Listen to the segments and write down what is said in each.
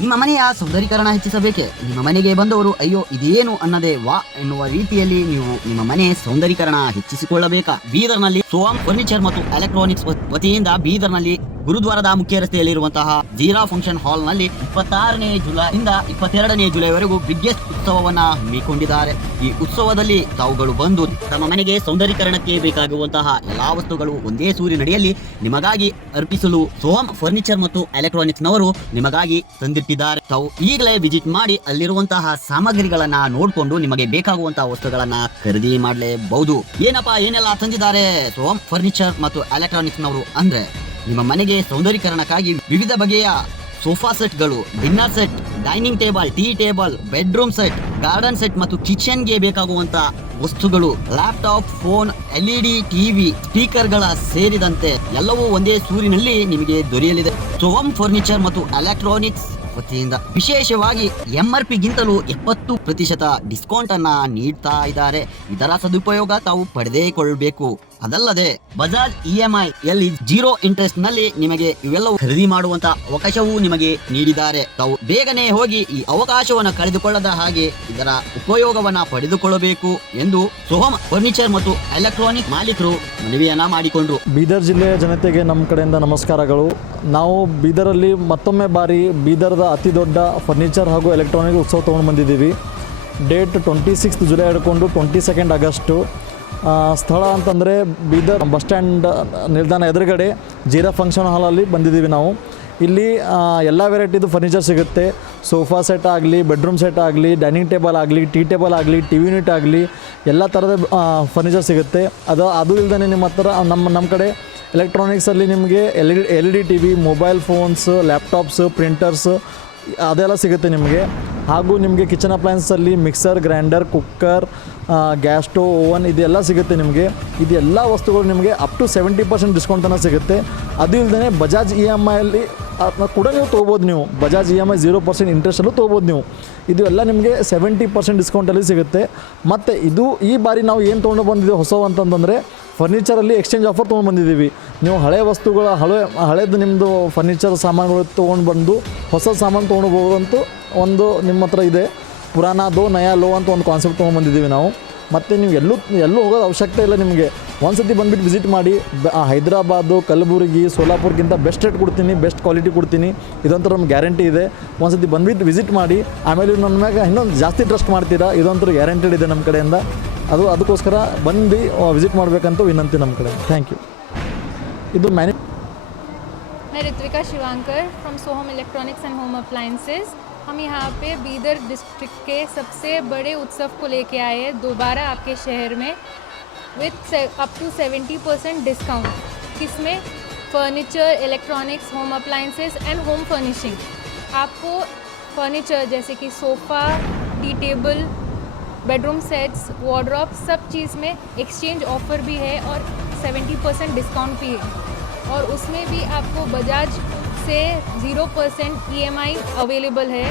ನಿಮ್ಮ ಮನೆಯ ಸೌಂದರೀಕರಣ ಹೆಚ್ಚಿಸಬೇಕೆ? ನಿಮ್ಮ ಮನೆಗೆ ಬಂದವರು, ಅಯ್ಯೋ, ಇದೇನು ಅನ್ನದೆ, ವಾ ಎನ್ನುವ ರೀತಿಯಲ್ಲಿ ನೀವು ನಿಮ್ಮ ಮನೆ ಸೌಂದರೀಕರಣ ಹೆಚ್ಚಿಸಿಕೊಳ್ಳಬೇಕಾ? ಬೀದರ್ನಲ್ಲಿ ಸೋಮ್ ಫರ್ನಿಚರ್ ಮತ್ತು ಎಲೆಕ್ಟ್ರಾನಿಕ್ಸ್ ವತಿಯಿಂದ ಬೀದರ್ನಲ್ಲಿ ಗುರುದ್ವಾರದ ಮುಖ್ಯ ರಸ್ತೆಯಲ್ಲಿರುವಂತಹ ಜೀರಾ ಫಂಕ್ಷನ್ ಹಾಲ್ನಲ್ಲಿ ಇಪ್ಪತ್ತಾರನೇ ಜುಲೈ ಇಂದ ಇಪ್ಪತ್ತೆರಡನೇ ಜುಲೈವರೆಗೂ ಬಿಗ್ಗೆಸ್ಟ್ ಉತ್ಸವವನ್ನ ಹಮ್ಮಿಕೊಂಡಿದ್ದಾರೆ. ಈ ಉತ್ಸವದಲ್ಲಿ ತಾವುಗಳು ಬಂದು ತಮ್ಮ ಮನೆಗೆ ಸೌಂದರ್ಯೀಕರಣಕ್ಕೆ ಬೇಕಾಗುವಂತಹ ಎಲ್ಲಾ ವಸ್ತುಗಳು ಒಂದೇ ಸೂರಿನಡಿಯಲ್ಲಿ ನಿಮಗಾಗಿ ಅರ್ಪಿಸಲು ಸೋಮ್ ಫರ್ನಿಚರ್ ಮತ್ತು ಎಲೆಕ್ಟ್ರಾನಿಕ್ಸ್ ನವರು ನಿಮಗಾಗಿ ತಂದಿಟ್ಟಿದ್ದಾರೆ. ತಾವು ಈಗಲೇ ವಿಸಿಟ್ ಮಾಡಿ ಅಲ್ಲಿರುವಂತಹ ಸಾಮಗ್ರಿಗಳನ್ನ ನೋಡಿಕೊಂಡು ನಿಮಗೆ ಬೇಕಾಗುವಂತಹ ವಸ್ತುಗಳನ್ನ ಖರೀದಿ ಮಾಡಲೇಬಹುದು. ಏನಪ್ಪಾ, ಏನೆಲ್ಲ ತಂದಿದ್ದಾರೆ ಸೋಮ್ ಫರ್ನಿಚರ್ ಮತ್ತು ಎಲೆಕ್ಟ್ರಾನಿಕ್ಸ್ ನವರು ಅಂದ್ರೆ? ನಿಮ್ಮ ಮನೆಗೆ ಸೌಂದರೀಕರಣಕ್ಕಾಗಿ ವಿವಿಧ ಬಗೆಯ sofa ಸೆಟ್ಗಳು, dinner set, dining table, tea table, bedroom set, garden set ಮತ್ತು ಕಿಚನ್ಗೆ ಬೇಕಾಗುವಂತ ವಸ್ತುಗಳು, ಲ್ಯಾಪ್ಟಾಪ್, ಫೋನ್ ಎಲ್ಇಡಿ ಟಿವಿ ಸ್ಪೀಕರ್ಗಳ ಸೇರಿದಂತೆ ಎಲ್ಲವೂ ಒಂದೇ ಸೂರಿನಲ್ಲಿ ನಿಮಗೆ ದೊರೆಯಲಿದೆ. ಸೋಮ್ ಫರ್ನಿಚರ್ ಮತ್ತು ಎಲೆಕ್ಟ್ರಾನಿಕ್ಸ್ ವತಿಯಿಂದ ವಿಶೇಷವಾಗಿ ಎಂಆರ್ ಗಿಂತಲೂ ಎಪ್ಪತ್ತು ಪ್ರತಿಶತ ಡಿಸ್ಕೌಂಟ್ ಅನ್ನ ನೀಡ್ತಾ ಇದ್ದಾರೆ. ಇದರ ಸದುಪಯೋಗ ತಾವು ಪಡೆದೇಕೊಳ್ಳಬೇಕು ಅದಲ್ಲದೆ ಬಜಾಜ್ ಇಎಂಐ ಯಲ್ಲಿ ಜೀರೋ ಇಂಟ್ರೆಸ್ಟ್ನಲ್ಲಿ ನಿಮಗೆ ಇವೆಲ್ಲವೂ ಖರೀದಿ ಮಾಡುವಂತ ಅವಕಾಶವೂ ನಿಮಗೆ ನೀಡಿದ್ದಾರೆ. ತಾವು ಬೇಗನೆ ಹೋಗಿ ಈ ಅವಕಾಶವನ್ನು ಕಳೆದುಕೊಳ್ಳದ ಹಾಗೆ ಇದರ ಉಪಯೋಗವನ್ನ ಪಡೆದುಕೊಳ್ಳಬೇಕು ಎಂದು ಸೋಹಮ್ ಫರ್ನಿಚರ್ ಮತ್ತು ಎಲೆಕ್ಟ್ರಾನಿಕ್ ಮಾಲೀಕರು ಮನವಿಯನ್ನ ಮಾಡಿಕೊಂಡ್ರು. ಬೀದರ್ ಜಿಲ್ಲೆಯ ಜನತೆಗೆ ನಮ್ಮ ಕಡೆಯಿಂದ ನಮಸ್ಕಾರಗಳು. ನಾವು ಬೀದರಲ್ಲಿ ಮತ್ತೊಮ್ಮೆ ಬಾರಿ ಬೀದರ್ದ ಅತಿ ದೊಡ್ಡ ಫರ್ನಿಚರ್ ಹಾಗೂ ಎಲೆಕ್ಟ್ರಾನಿಕ್ ಉತ್ಸವ ತಗೊಂಡು ಬಂದಿದ್ದೀವಿ. ಡೇಟ್ ಟ್ವೆಂಟಿ ಸಿಕ್ಸ್ತ್ ಜುಲೈ ಹಿಡ್ಕೊಂಡು ಟ್ವೆಂಟಿ ಸೆಕೆಂಡ್ ಆಗಸ್ಟು. ಸ್ಥಳ ಅಂತಂದರೆ ಬೀದರ್ ಬಸ್ ಸ್ಟ್ಯಾಂಡ್ ನಿಲ್ದಾಣ ಎದುರುಗಡೆ ಜೀರಾ ಫಂಕ್ಷನ್ ಹಾಲಲ್ಲಿ ಬಂದಿದ್ದೀವಿ ನಾವು. ಇಲ್ಲಿ ಎಲ್ಲ ವೆರೈಟಿದು ಫರ್ನಿಚರ್ ಸಿಗುತ್ತೆ. ಸೋಫಾ ಸೆಟ್ ಆಗಲಿ ಬೆಡ್ರೂಮ್ ಸೆಟ್ ಆಗಲಿ ಡೈನಿಂಗ್ ಟೇಬಲ್ ಆಗಲಿ ಟೀ ಟೇಬಲ್ ಆಗಲಿ ಟಿ ಯೂನಿಟ್ ಆಗಲಿ, ಎಲ್ಲ ಥರದ ಫರ್ನಿಚರ್ ಸಿಗುತ್ತೆ. ಅದು ಅದು ಇಲ್ಲದೇ ನಿಮ್ಮ ಹತ್ರ, ನಮ್ಮ ನಮ್ಮ ಕಡೆ ಎಲೆಕ್ಟ್ರಾನಿಕ್ಸಲ್ಲಿ ನಿಮಗೆ L E L E D T V mobile phones laptops printers ಅದೆಲ್ಲ ಸಿಗುತ್ತೆ ನಿಮಗೆ. ಹಾಗೂ ನಿಮಗೆ kitchen ಅಪ್ಲಯನ್ಸಲ್ಲಿ mixer, grinder, cooker gas stove oven ಇದೆಲ್ಲ ಸಿಗುತ್ತೆ ನಿಮಗೆ. ಇದೆಲ್ಲ ವಸ್ತುಗಳು ನಿಮಗೆ up to seventy percent discount ಸಿಗುತ್ತೆ. ಅದು ಇಲ್ಲದೇ ಬಜಾಜ್ ಇ ಎಂ ಐಯಲ್ಲಿ ಕೂಡ ನೀವು ತೊಗೋಬೋದು ನೀವು. Bajaj E M I zero percent ಇಂಟ್ರೆಸ್ಟಲ್ಲೂ ತೊಗೋಬೋದು ನೀವು. ಇದು ಎಲ್ಲ ನಿಮಗೆ ಸೆವೆಂಟಿ ಪರ್ಸೆಂಟ್ ಡಿಸ್ಕೌಂಟಲ್ಲಿ ಸಿಗುತ್ತೆ. ಮತ್ತು ಇದು ಈ ಬಾರಿ ನಾವು ಏನು ತೊಗೊಂಡು ಬಂದಿದ್ದೀವಿ ಹೊಸವು ಅಂತಂತಂದರೆ ಫರ್ನಿಚರಲ್ಲಿ ಎಕ್ಸ್ಚೇಂಜ್ ಆಫರ್ ತೊಗೊಂಡು ಬಂದಿದ್ದೀವಿ. ನೀವು ಹಳೆ ವಸ್ತುಗಳ, ಹಳೆ, ಹಳೇದು ನಿಮ್ಮದು ಫರ್ನಿಚರ್ ಸಾಮಾನುಗಳು ತೊಗೊಂಡು ಬಂದು ಹೊಸ ಸಾಮಾನು ತೊಗೊಂಡು ಹೋಗೋದಂತೂ ಒಂದು ನಿಮ್ಮ ಹತ್ರ ಇದೆ. ಪುರಾಣ ದೋ ನಯಾ ಲೋ ಅಂತ ಒಂದು ಕಾನ್ಸೆಪ್ಟ್ ತೊಗೊಂಡು ಬಂದಿದ್ದೀವಿ ನಾವು. ಮತ್ತು ನೀವು ಎಲ್ಲೂ ಎಲ್ಲೂ ಹೋಗೋದು ಅವಶ್ಯಕತೆ ಇಲ್ಲ ನಿಮಗೆ. ಒಂದು ಸತಿ ಬಂದುಬಿಟ್ಟು ವಿಸಿಟ್ ಮಾಡಿ. ಹೈದರಾಬಾದು, ಕಲಬುರಗಿ, ಸೋಲಾಪುರ್ಗಿಂತ ಬೆಸ್ಟ್ ರೇಟ್ ಕೊಡ್ತೀನಿ ಬೆಸ್ಟ್ ಕ್ವಾಲಿಟಿ ಕೊಡ್ತೀನಿ. ಇದೊಂಥರ ನಮ್ಗೆ ಗ್ಯಾರಂಟಿ ಇದೆ. ಒಂದು ಸತಿ ಬಂದುಬಿಟ್ಟು ವಿಸಿಟ್ ಮಾಡಿ. ಆಮೇಲೆ ನನ್ನ ಮ್ಯಾಗ ಇನ್ನೊಂದು ಜಾಸ್ತಿ ಟ್ರಸ್ಟ್ ಮಾಡ್ತೀರಾ? ಇದೊಂಥರ ಗ್ಯಾರಂಟಿಡ್ ಇದೆ ನಮ್ಮ ಕಡೆಯಿಂದ. ಅದು ಅದಕ್ಕೋಸ್ಕರ ಬಂದು ವಿಸಿಟ್ ಮಾಡಬೇಕಂತ ವಿನಂತಿ ನಮ್ಮ ಕಡೆ ಥ್ಯಾಂಕ್ ಯು ಇದು ಮ್ಯಾನಿ मैं Ritvika Shivankar from Soham electronics and home appliances हम यहाँ पे बीदर डिस्ट्रिक्ट के सबसे बड़े उत्सव को लेके आए हैं दोबारा आपके शहर में with up to 70 percent discount इसमें furniture electronics home appliances and home furnishing आपको फर्नीचर जैसे कि sofa tea table bedroom sets wardrobe सब चीज़ में एक्सचेंज ऑफ़र भी है और 70 परसेंट डिस्काउंट भी है। और उसमें भी आपको बजाज से ज़ीरो परसेंट ईएमआई अवेलेबल है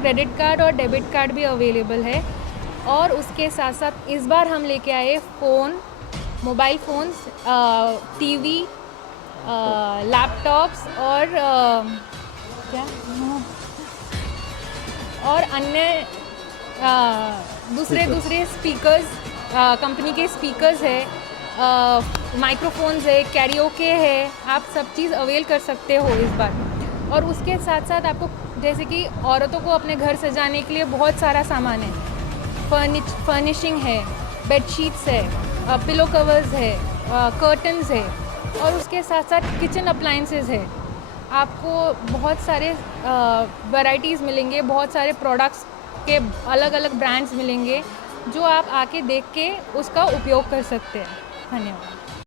क्रेडिट कार्ड और डेबिट कार्ड भी अवेलेबल है। और उसके साथ साथ इस बार हम लेके आए phone mobile phones TV laptops और अ, क्या? और अन्य दूसरे दूसरे स्पीकर्स कंपनी के स्पीकर्स है माइक्रोफोन्स है कैरियोके है आप सब चीज़ अवेल कर सकते हो इस बार। और उसके साथ साथ आपको जैसे कि औरतों को अपने घर सजाने के लिए बहुत सारा सामान है। फर्निच फर्निशिंग है बेडशीट्स है पिलो कवर्स है कर्टन्स है और उसके साथ साथ किचन अप्लाइंसेस है। आपको बहुत सारे वैरायटीज़ मिलेंगे बहुत सारे प्रोडक्ट्स के अलग अलग ब्रांड्स मिलेंगे, जो आप आके देख के उसका उपयोग कर सकते हैं। धन्यवाद।